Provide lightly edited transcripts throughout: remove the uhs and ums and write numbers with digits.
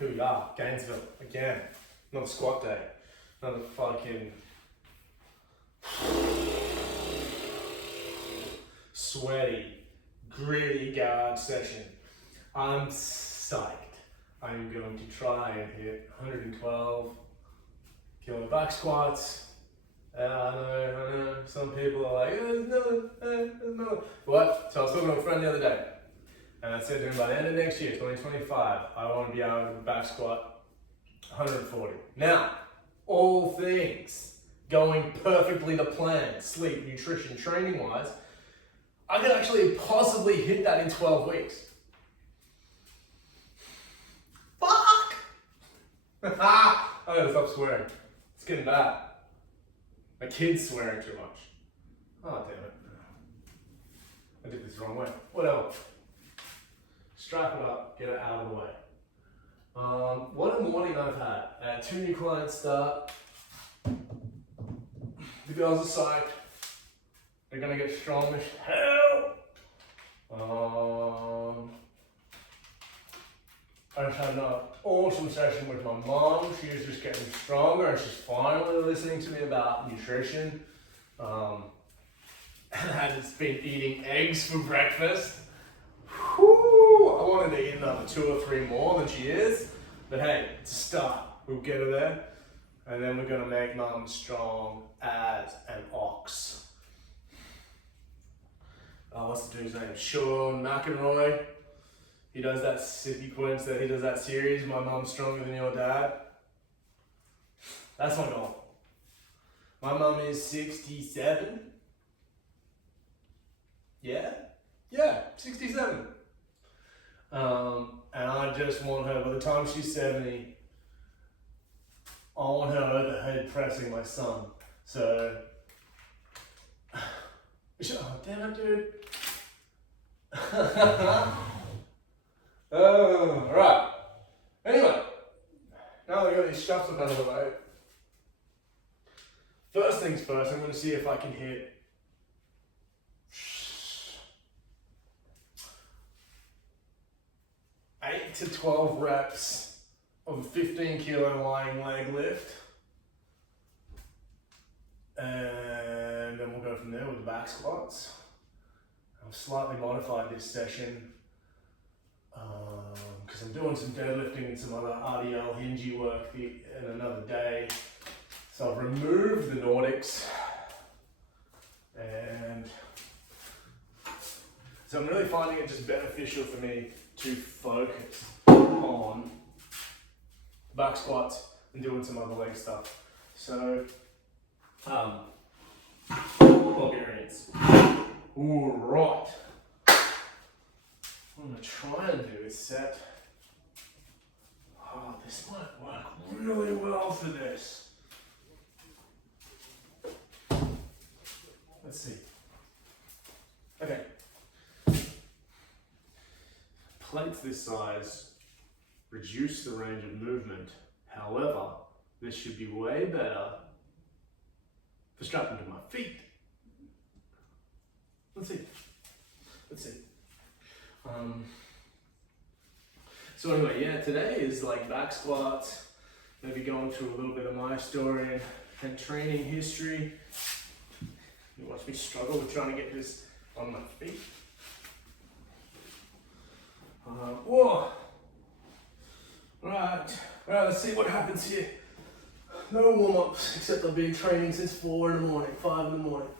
Here we are, Gainzville, again. Another squat day. Another fucking sweaty, gritty guard session. I'm psyched. I'm going to try and hit 112 kilo back squats. I know, some people are like, no. What? So I was talking to a friend the other day, and I said to him, by the end of next year, 2025, I want to be able to back squat 140. Now, all things going perfectly to plan, sleep, nutrition, training wise, I could actually possibly hit that in 12 weeks. Fuck! I gotta stop swearing. It's getting bad. My kid's swearing too much. Oh, damn it. I did this the wrong way. Whatever. Strap it up, get it out of the way. What a morning I've had. I had 2 new clients start. The girls are psyched. They're gonna get strong as hell. I just had an awesome session with my mom. She was just getting stronger and she's finally listening to me about nutrition. And I just been eating eggs for breakfast. Whew, I wanted to eat another 2 or 3 more than she is. But hey, it's a start. We'll get her there. And then we're gonna make mum strong as an ox. What's the dude's name? Sean McElroy. He does that sequence that he does that series, My Mum's Stronger Than Your Dad. That's my goal. My mum is 67. Yeah, 67. And I just want her, by the time she's 70, I want her overhead pressing my son. So, oh, damn it, dude. Oh, right. Anyway, now that I got these straps up out of the way, first things first, I'm going to see if I can hit 8 to 12 reps of a 15 kilo lying leg lift. And then we'll go from there with the back squats. I've slightly modified this session because I'm doing some deadlifting and some other RDL hingy work in another day. So I've removed the Nordics, and so I'm really finding it just beneficial for me to focus on back squats and doing some other leg stuff. So, Bulgarians. All right. What I'm going to try and do is set, this might work really well for this. Let's see. Okay. Plates this size reduce the range of movement. However, this should be way better for strapping to my feet. Let's see. So anyway, yeah, today is like back squats, maybe going through a little bit of my story and training history. You watch me struggle with trying to get this on my feet. Whoa! Right, let's see what happens here. No warm-ups, except I've been training since 4 in the morning, 5 in the morning.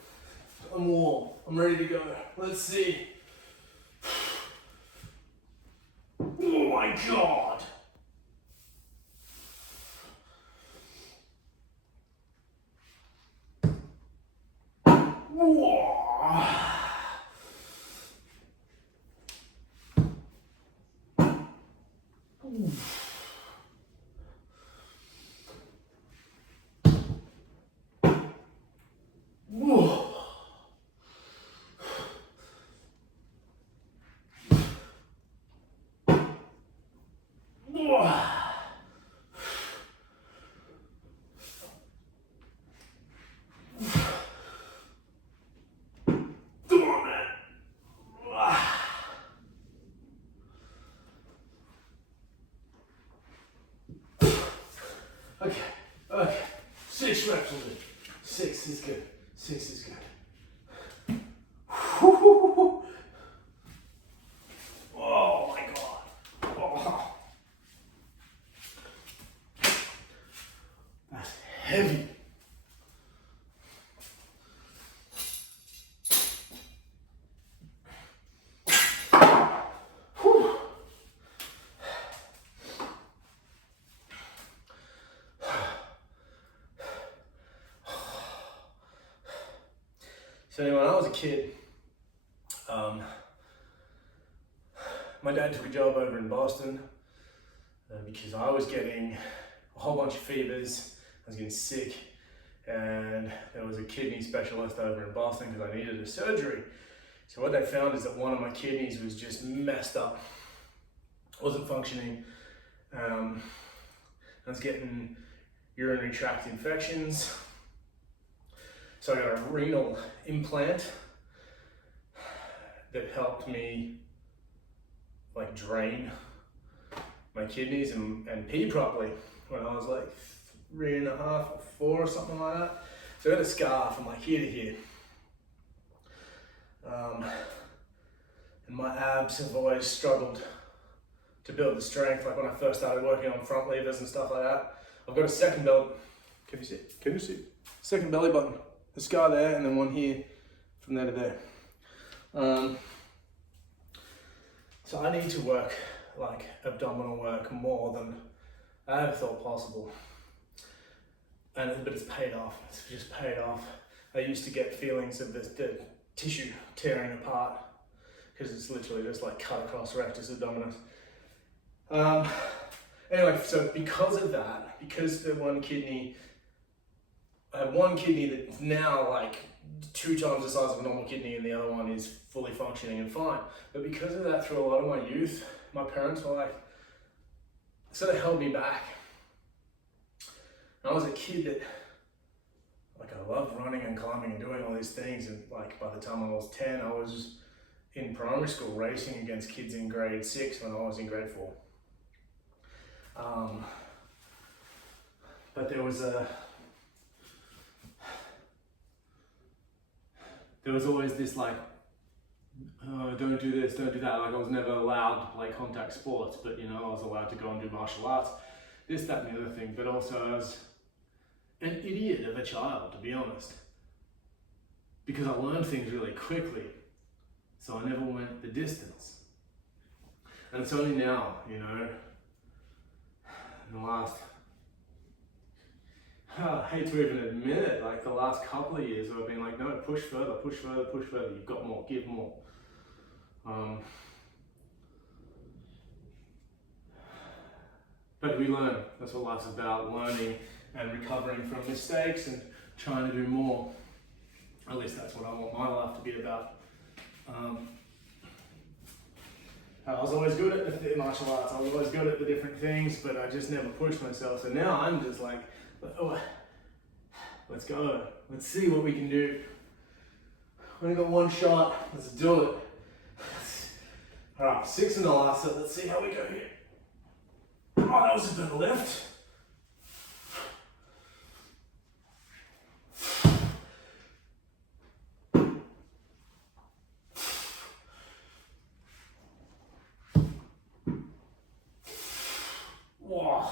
I'm warm, I'm ready to go. Let's see. Oh my God! Whoa! Whoa. Okay, 6 reps will do. 6 is good. 6 is good. Oh my God. Oh. That's heavy. So anyway, when I was a kid, my dad took a job over in Boston because I was getting a whole bunch of fevers, I was getting sick, and there was a kidney specialist over in Boston because I needed a surgery. So what they found is that one of my kidneys was just messed up, wasn't functioning. I was getting urinary tract infections. So I got a renal implant that helped me like drain my kidneys and pee properly when I was like 3.5 or 4 or something like that. So I got a scar from like here to here. And my abs have always struggled to build the strength, like when I first started working on front levers and stuff like that. I've got a second belly, can you see? Can you see? Second belly button. A scar there and then one here from there to there. So I need to work like abdominal work more than I ever thought possible. But it's paid off, it's just paid off. I used to get feelings of the tissue tearing apart because it's literally just like cut across rectus abdominis. Anyway, so because of that, because the one kidney, I have one kidney that's now like 2 times the size of a normal kidney and the other one is fully functioning and fine. But because of that, through a lot of my youth, my parents were like, sort of held me back. And I was a kid that, like I loved running and climbing and doing all these things, and like by the time I was 10, I was in primary school racing against kids in grade 6 when I was in grade 4. But there was always this like, oh, don't do this, don't do that. Like I was never allowed to play contact sports, but you know, I was allowed to go and do martial arts, this, that, and the other thing. But also I was an idiot of a child, to be honest, because I learned things really quickly. So I never went the distance. And it's only now, you know, in the last, I hate to even admit it, like the last couple of years I've been like, no, push further, push further, push further. You've got more, give more. But we learn. That's what life's about, learning and recovering from mistakes and trying to do more. At least that's what I want my life to be about. I was always good at the martial arts. I was always good at the different things, but I just never pushed myself. So now I'm just like, oh, let's go. Let's see what we can do. Only got one shot. Let's do it. All right, 6 in the last set. Let's see how we go here. Oh, that was a bit of a lift. Whoa.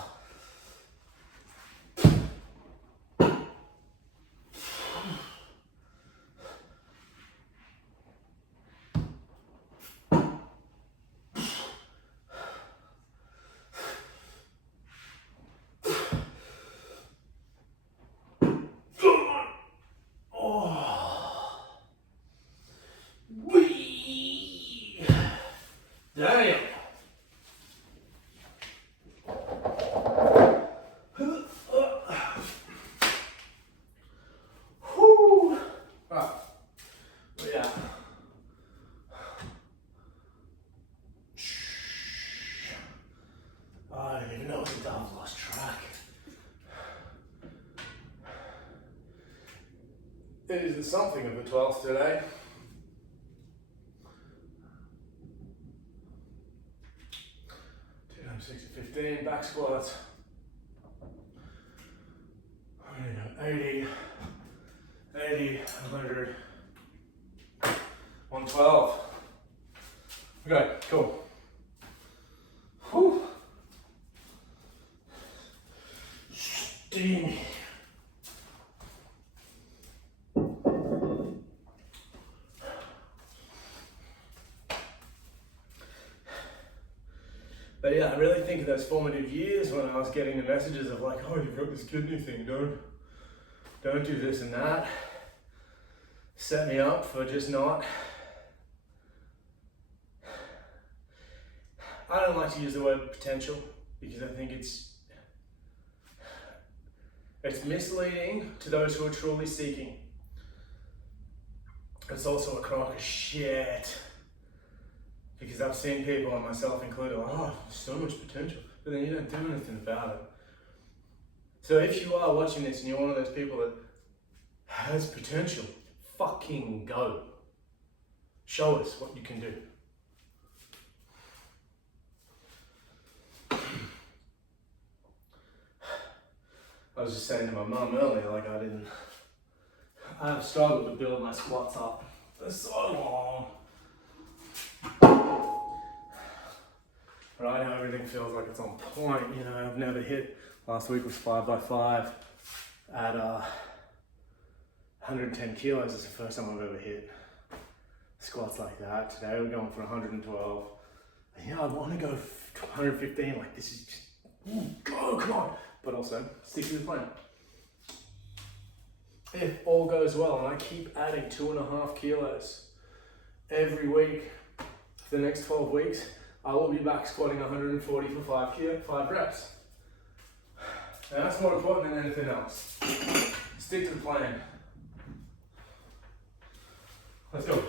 Damn. It is the something of the 12th today. Two times 6 to 15, back squats. 80, 100, 112. Okay, cool. Whew. Steamy. But yeah, I really think of those formative years when I was getting the messages of like, oh, you've got this kidney thing, don't do this and that. Set me up for just not. I don't like to use the word potential because I think it's misleading to those who are truly seeking. It's also a crock of shit. Because I've seen people, and myself included, like, oh, there's so much potential, but then you don't do anything about it. So if you are watching this and you're one of those people that has potential, fucking go. Show us what you can do. I was just saying to my mum earlier, like I've struggled to build my squats up for so long. Right now everything feels like it's on point, you know, I've never hit, last week was 5x5 at 110 kilos is the first time I've ever hit squats like that. Today we're going for 112. And, you know, I want to go 115, like this is just, go, come on. But also, stick to the plan. If all goes well and I keep adding 2.5 kilos every week for the next 12 weeks, I will be back squatting 140 for 5 reps. And that's more important than anything else. Stick to the plan. Let's go.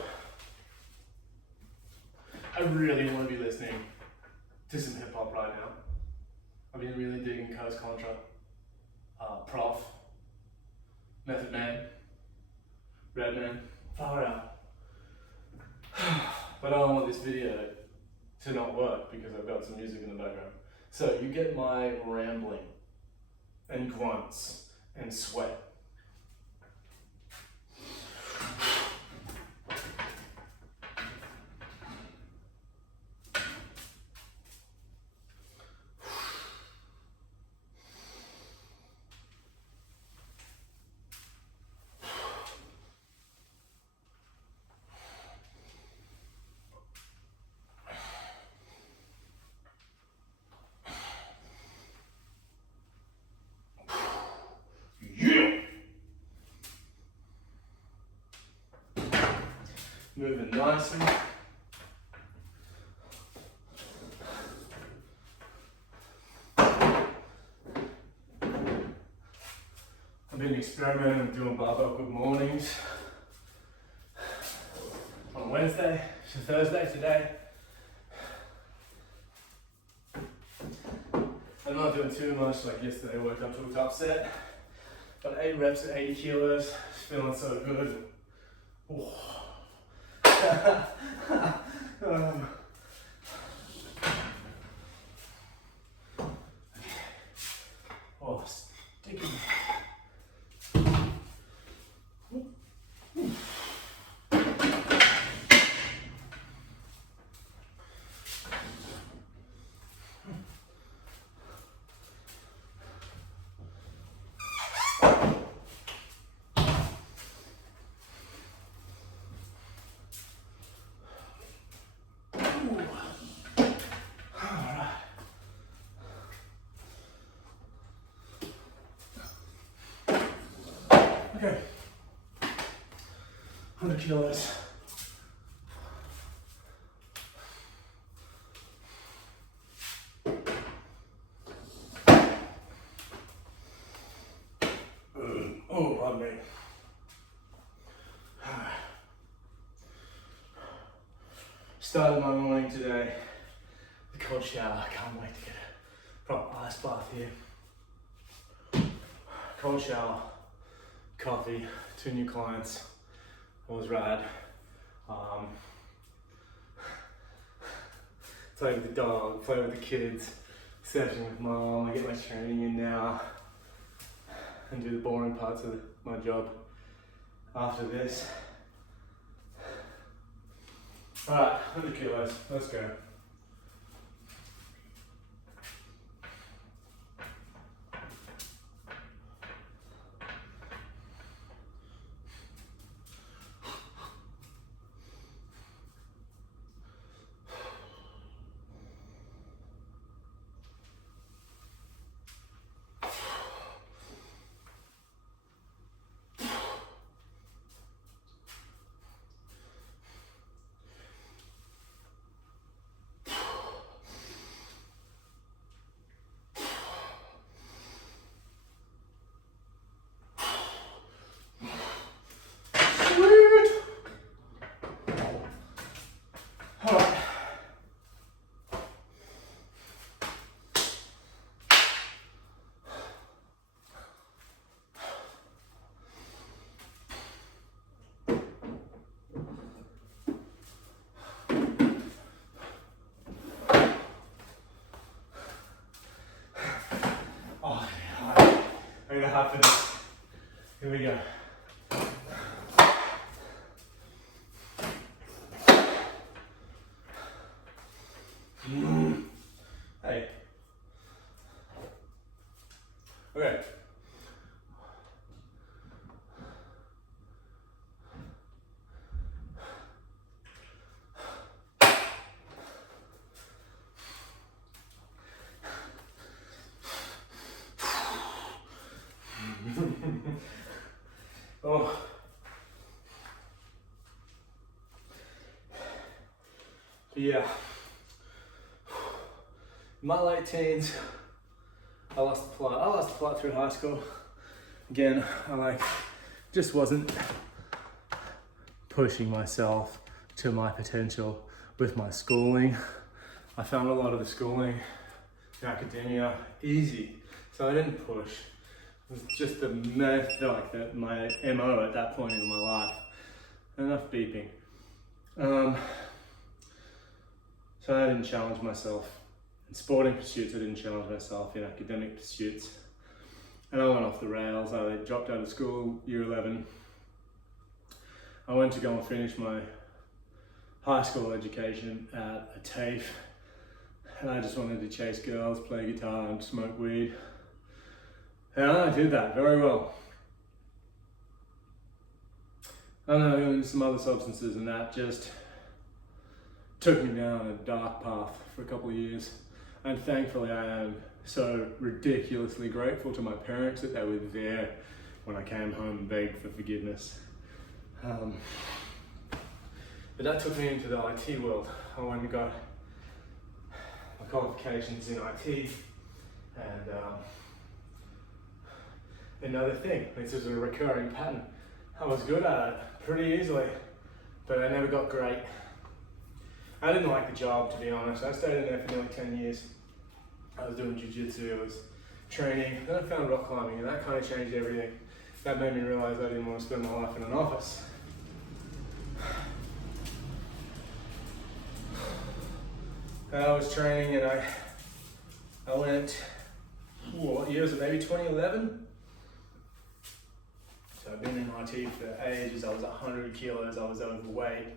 I really want to be listening to some hip hop right now. I've been really digging Coast Contra, Prof, Method Man, Redman, far out. But I don't want this video to not work because I've got some music in the background. So you get my rambling and grunts and sweat. Moving nicely. I've been experimenting with doing barbell good mornings on Wednesday to Thursday today. I'm not doing too much like yesterday, I worked up to a top set. But 8 reps at 80 kilos, feeling so good. Oh. Oh, sticky. Okay, 100 kilos. Oh, pardon me. Started my morning today. The cold shower. I can't wait to get a proper ice bath here. Cold shower. coffee, 2 new clients. It was rad. Play with the dog, play with the kids, session with mom. I get my training in now and do the boring parts of my job after this. Alright, 100 kilos, let's go. I'm gonna have for this. Here we go. Hey. Okay. Oh. Yeah. In my late teens, I lost the plot through high school. Again, I just wasn't pushing myself to my potential with my schooling. I found a lot of the schooling in academia easy, so I didn't push. It was just the my MO at that point in my life. Enough beeping. So I didn't challenge myself. In sporting pursuits, I didn't challenge myself. In academic pursuits, and I went off the rails. I dropped out of school, year 11. I went to go and finish my high school education at a TAFE, and I just wanted to chase girls, play guitar, and smoke weed. And I did that very well. And then I got into some other substances, and that just took me down a dark path for a couple of years. And thankfully I am so ridiculously grateful to my parents that they were there when I came home and begged for forgiveness. But that took me into the IT world. I went and got my qualifications in IT, and another thing, this is a recurring pattern. I was good at it pretty easily, but I never got great. I didn't like the job, to be honest. I stayed in there for nearly 10 years. I was doing jiu-jitsu, I was training, then I found rock climbing, and that kind of changed everything. That made me realize I didn't want to spend my life in an office. I was training, and I went, what year was it, maybe 2011? So I've been in IT for ages. I was 100 kilos, I was overweight.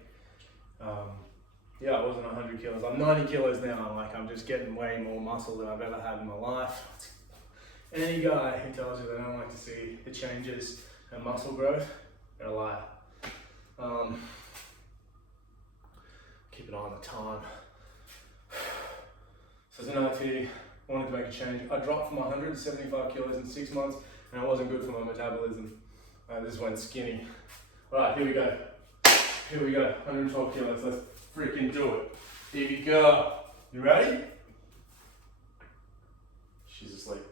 Yeah, I wasn't 100 kilos. I'm 90 kilos now. I'm just getting way more muscle than I've ever had in my life. Any guy who tells you they don't like to see the changes and muscle growth, they're a liar. Keep an eye on the time. So as an IT, I wanted to make a change. I dropped from 100 to 75 kilos in 6 months, and it wasn't good for my metabolism. I just went skinny. All right, here we go. Here we go, 112 kilos, let's freaking do it. Here we go. You ready? She's asleep.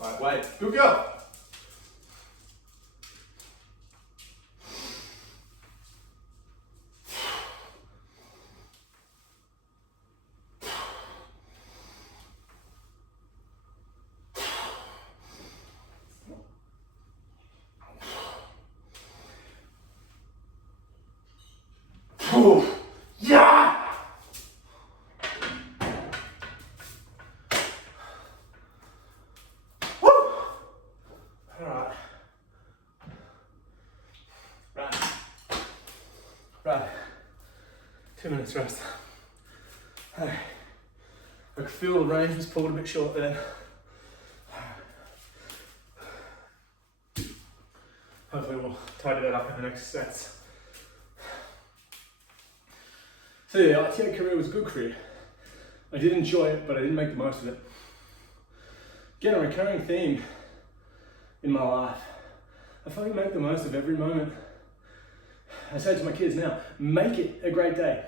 Right, wait, good girl. Yeah! Woo! Alright. Right. 2 minutes rest. Hey. I could feel the range was pulled a bit short there. Hopefully we'll tidy that up in the next sets. So yeah, the ITA career was a good career. I did enjoy it, but I didn't make the most of it. Again, a recurring theme in my life. I fucking make the most of every moment. I say to my kids now, make it a great day.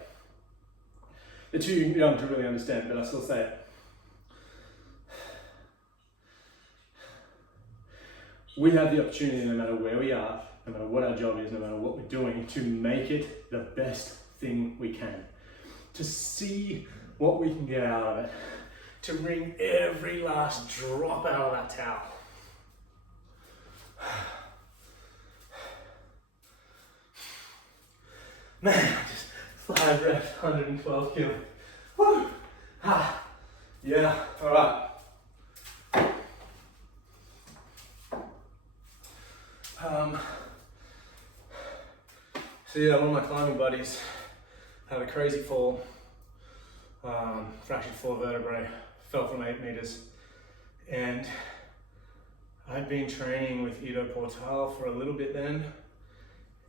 They're too young to really understand, but I still say it. We have the opportunity, no matter where we are, no matter what our job is, no matter what we're doing, to make it the best thing we can. To see what we can get out of it. To wring every last drop out of that towel. Man, just 5 reps, 112 kilos. Woo! Ah, yeah, alright. So yeah, one of my climbing buddies had a crazy fall, fractured 4 vertebrae, fell from 8 meters, and I'd been training with Ido Portal for a little bit then,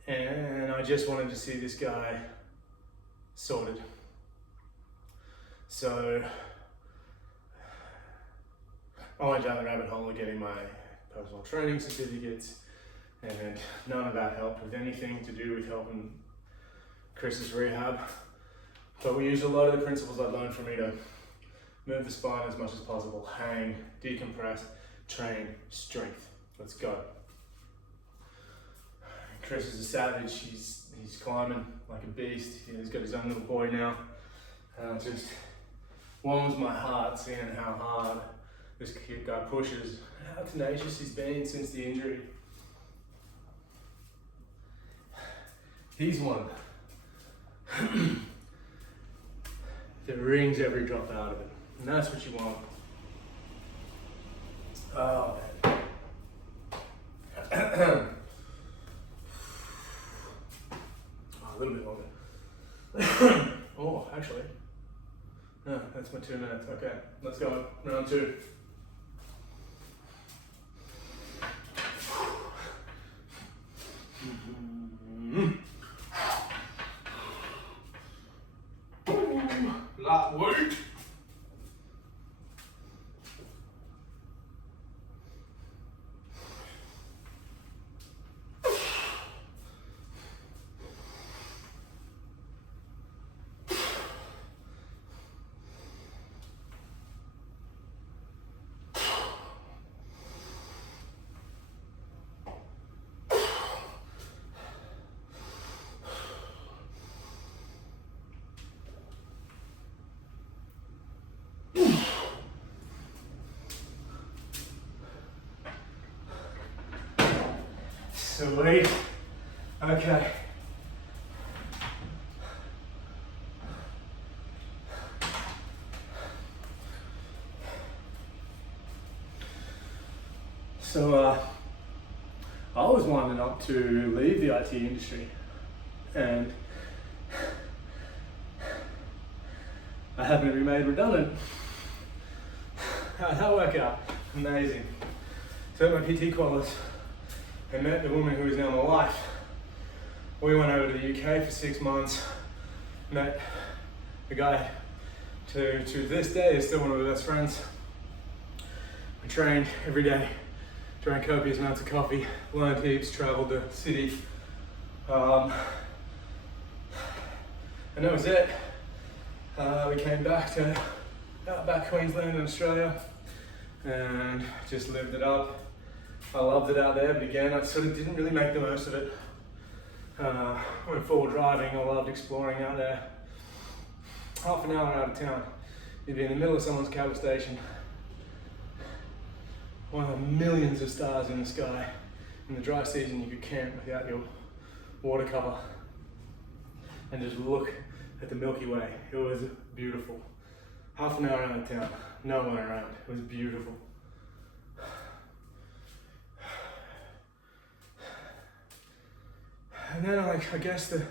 and I just wanted to see this guy sorted. So I went down the rabbit hole of getting my personal training certificates, and none of that helped with anything to do with helping Chris's rehab. But we used a lot of the principles I'd learned from Ido. Move the spine as much as possible, hang, decompress, train, strength. Let's go. Chris is a savage. He's climbing like a beast. He's got his own little boy now. Just warms my heart seeing how hard this guy pushes, how tenacious he's been since the injury. He's one that wrings every drop out of it, and that's what you want. Oh man. A little bit longer. Oh, actually. No, that's my 2 minutes. Okay, let's go. Round 2. Lightweight. Sweet. Okay. So I always wanted not to leave the IT industry, and I happened to be made redundant. How'd that work out? Amazing. So at my PT qualis, I met the woman who is now my wife. We went over to the UK for 6 months, met a guy to this day is still one of my best friends. We trained every day, drank copious amounts of coffee, learned heaps, traveled the city. And that was it. We came back to outback Queensland in Australia and just lived it up. I loved it out there, but again, I sort of didn't really make the most of it. Went forward driving, I loved exploring out there. Half an hour out of town, you'd be in the middle of someone's cattle station. One of the millions of stars in the sky. In the dry season, you could camp without your water cover. and just look at the Milky Way. It was beautiful. Half an hour out of town, no one around. It was beautiful. And then I guess the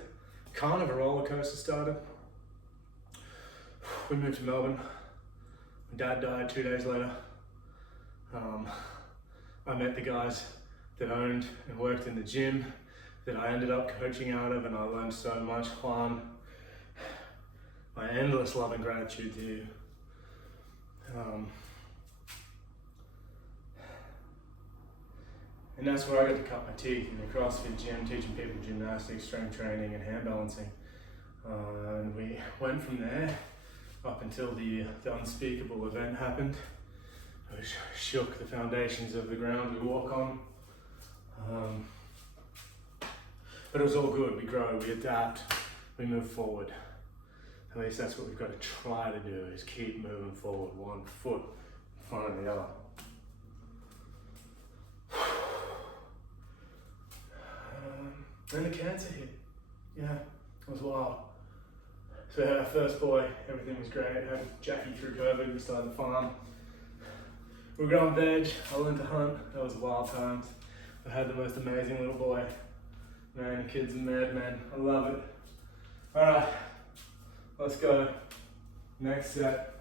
Carnival roller coaster started. We moved to Melbourne. My dad died 2 days later. I met the guys that owned and worked in the gym that I ended up coaching out of, and I learned so much. Juan, my endless love and gratitude to you. And that's where I got to cut my teeth, in the CrossFit gym, teaching people gymnastics, strength training, and hand balancing. And we went from there up until the unspeakable event happened, which shook the foundations of the ground we walk on. But it was all good. We grow, we adapt, we move forward. At least that's what we've got to try to do, is keep moving forward, one foot in front of the other. Then the cancer hit. Yeah, it was wild. So we had our first boy, everything was great. I had Jackie through COVID, we started the farm. We were growing veg, I learned to hunt, that was wild times. I had the most amazing little boy. Man, kids and madmen, I love it. Alright, let's go. Next set.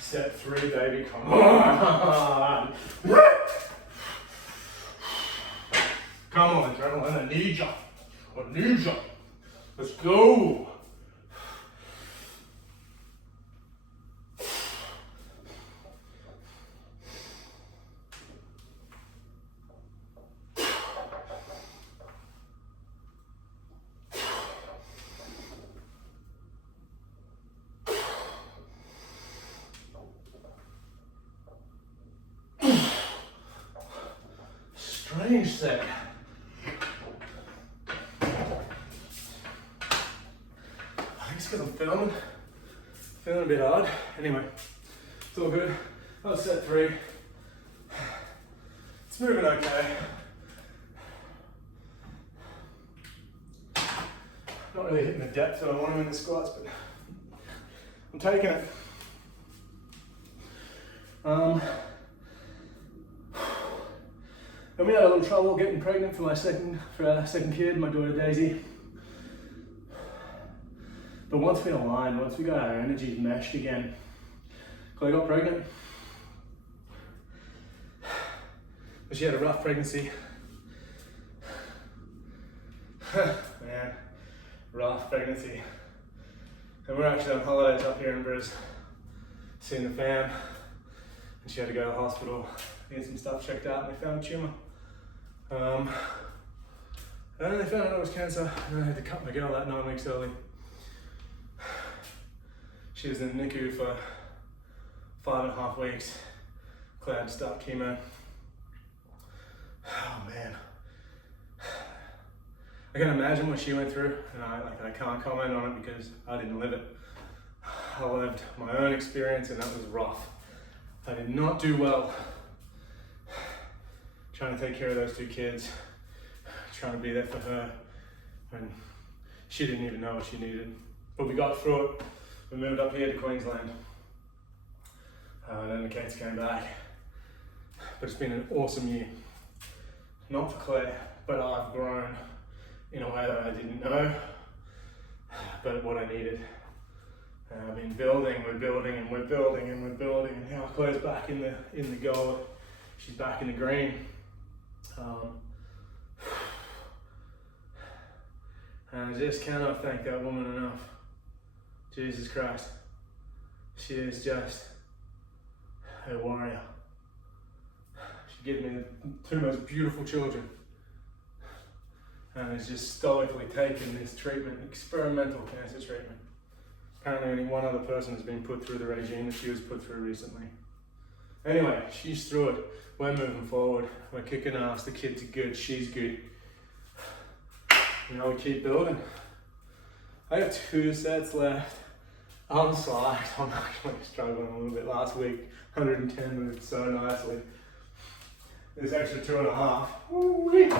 Set 3, baby, come on. Come on, adrenaline, I need ya. I need ya. Let's go. Strange set. Because I'm feeling a bit hard. Anyway, it's all good. That was set 3. It's moving okay. Not really hitting the depth that I want to in the squats, but I'm taking it. And we had a little trouble getting pregnant for our second kid, my daughter Daisy. But once we aligned, once we got our energies meshed again, Chloe got pregnant. But she had a rough pregnancy. Man, rough pregnancy. And we're actually on holidays up here in Brisbane, seeing the fam. And she had to go to the hospital, get some stuff checked out, and they found a tumour. And then they found out it was cancer, and I had to cut my girl out 9 weeks early. She was in the NICU for 5.5 weeks. Claire had to start chemo. Oh man. I can imagine what she went through, and I can't comment on it because I didn't live it. I lived my own experience, and that was rough. I did not do well trying to take care of those 2 kids, trying to be there for her, and she didn't even know what she needed. But we got through it. We moved up here to Queensland, and then the kids came back. But it's been an awesome year. Not for Claire, but I've grown in a way that I didn't know, but what I needed. I've been building, we're building, and we're building, and we're building, and now Claire's back in the gold. She's back in the green. And I just cannot thank that woman enough. Jesus Christ, she is just a warrior. She gave me the 2 most beautiful children, and has just stoically taken this treatment, experimental cancer treatment. Apparently only one other person has been put through the regime that she was put through recently. Anyway, she's through it. We're moving forward. We're kicking ass. The kids are good. She's good. You know, we keep building. I got 2 sets left. I'm psyched. I'm actually struggling a little bit last week. 110 moved so nicely. This extra 2.5. Woo-wee.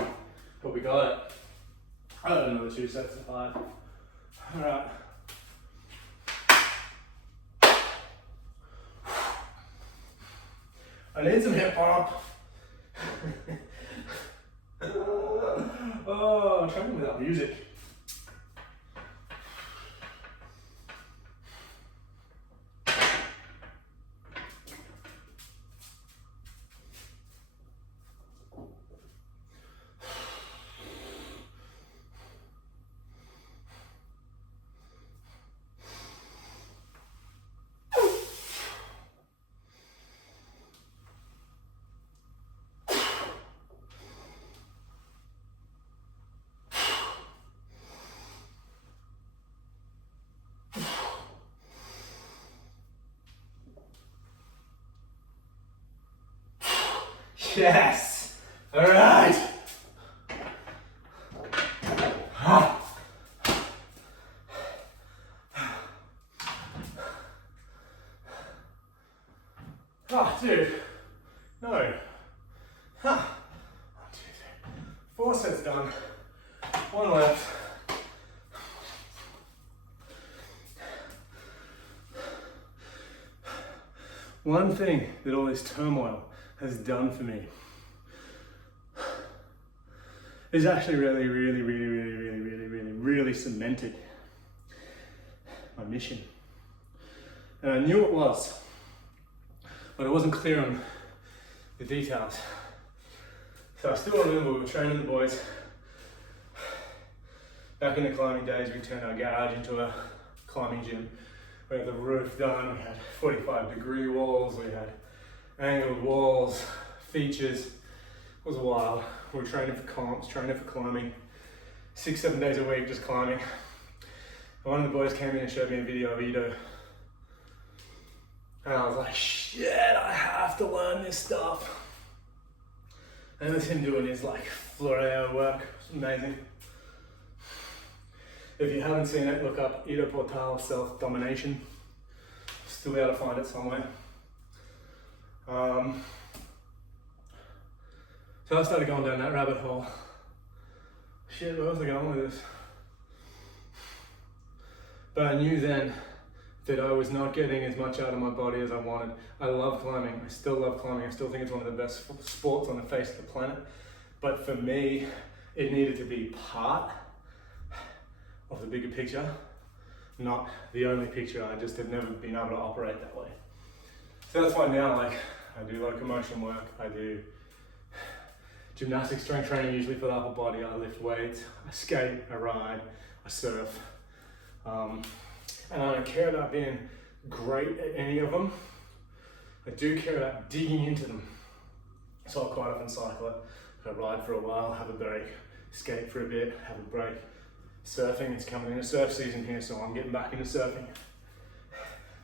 But we got it. I got another 2 sets of 5. All right. I need some hip hop. Oh, I'm trying without music. Yes! Alright! Oh, dude. No. 1, 2, 3. 4 sets done. 1 left. One thing that all this turmoil has done for me is actually really cemented my mission. And I knew it was, but I wasn't clear on the details. So I still remember we were training the boys. Back in the climbing days, we turned our garage into a climbing gym. We had the roof done, we had 45-degree walls, we had angled walls, features. It was wild. We were training for comps, training for climbing. 6-7 days a week just climbing. And one of the boys came in and showed me a video of Ito. And I was like, shit, I have to learn this stuff. And it was him doing his like Floreo work. It's amazing. If you haven't seen it, look up Ito Portal self-domination. Still be able to find it somewhere. So I started going down that rabbit hole. Shit, where was I going with this? But I knew then that I was not getting as much out of my body as I wanted. I love climbing, I still love climbing. I still think it's one of the best sports on the face of the planet. But for me, it needed to be part of the bigger picture, not the only picture. I just have never been able to operate that way. So that's why now, like, I do locomotion work, I do gymnastic strength training usually for the upper body, I lift weights, I skate, I ride, I surf. And I don't care about being great at any of them. I do care about digging into them. So I'll quite often cycle it. I ride for a while, have a break, skate for a bit, have a break. Surfing, it's coming into surf season here, so I'm getting back into surfing.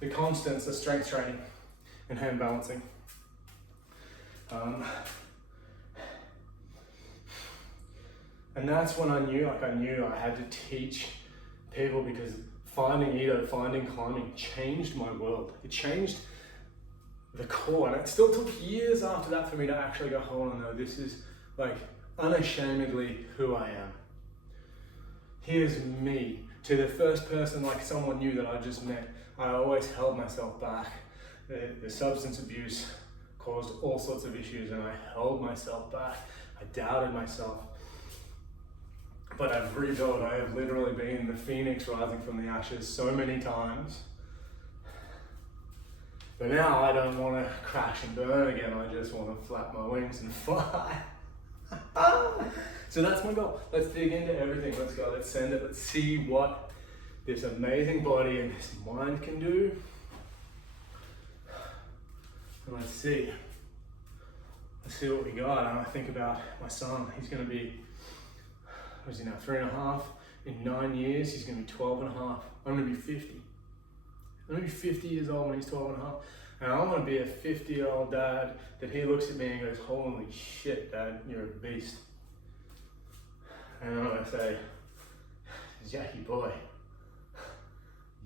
The constants are strength training and hand balancing. And that's when I knew I had to teach people, because finding Ito, finding climbing changed my world. It changed the core, and it still took years after that for me to actually go, hold on, no, this is like unashamedly who I am. Here's me. To the first person, like someone new that I just met, I always held myself back. The substance abuse caused all sorts of issues, and I held myself back. I doubted myself. But I've rebuilt. I have literally been the phoenix rising from the ashes so many times. But now I don't want to crash and burn again. I just want to flap my wings and fly. So that's my goal. Let's dig into everything. Let's go. Let's send it. Let's see what this amazing body and this mind can do. And let's see what we got. And I think about my son. He's going to be, what is he now, 3.5? In 9 years, he's going to be 12.5. I'm going to be 50. I'm going to be 50 years old when he's 12.5. And I want to be a 50-year-old dad that he looks at me and goes, holy shit, Dad, you're a beast. And I'm going to say, Jackie boy,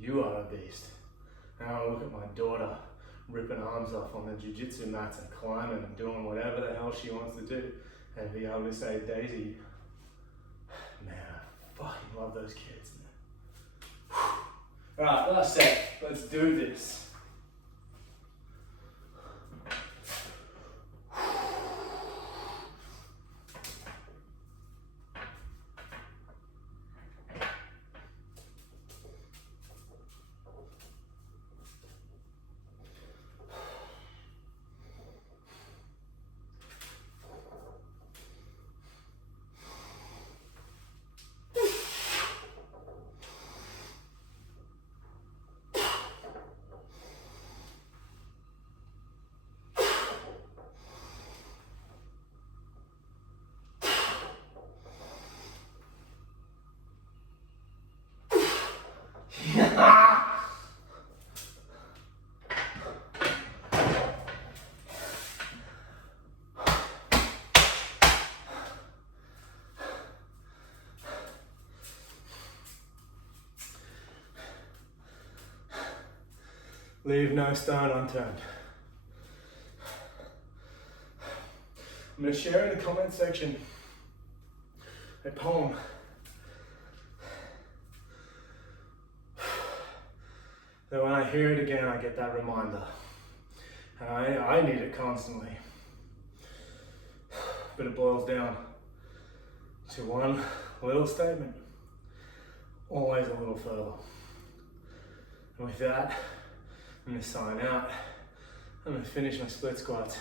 you are a beast. And I'll look at my daughter ripping arms off on the jiu-jitsu mats and climbing and doing whatever the hell she wants to do, and be able to say, Daisy, man, I fucking love those kids. Right, last set. Let's do this. Leave no stone unturned. I'm going to share in the comment section a poem that when I hear it again, I get that reminder. And I need it constantly. But it boils down to one little statement. Always a little further. And with that, I'm going to sign out. I'm going to finish my split squats.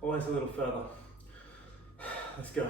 Always a little further. Let's go.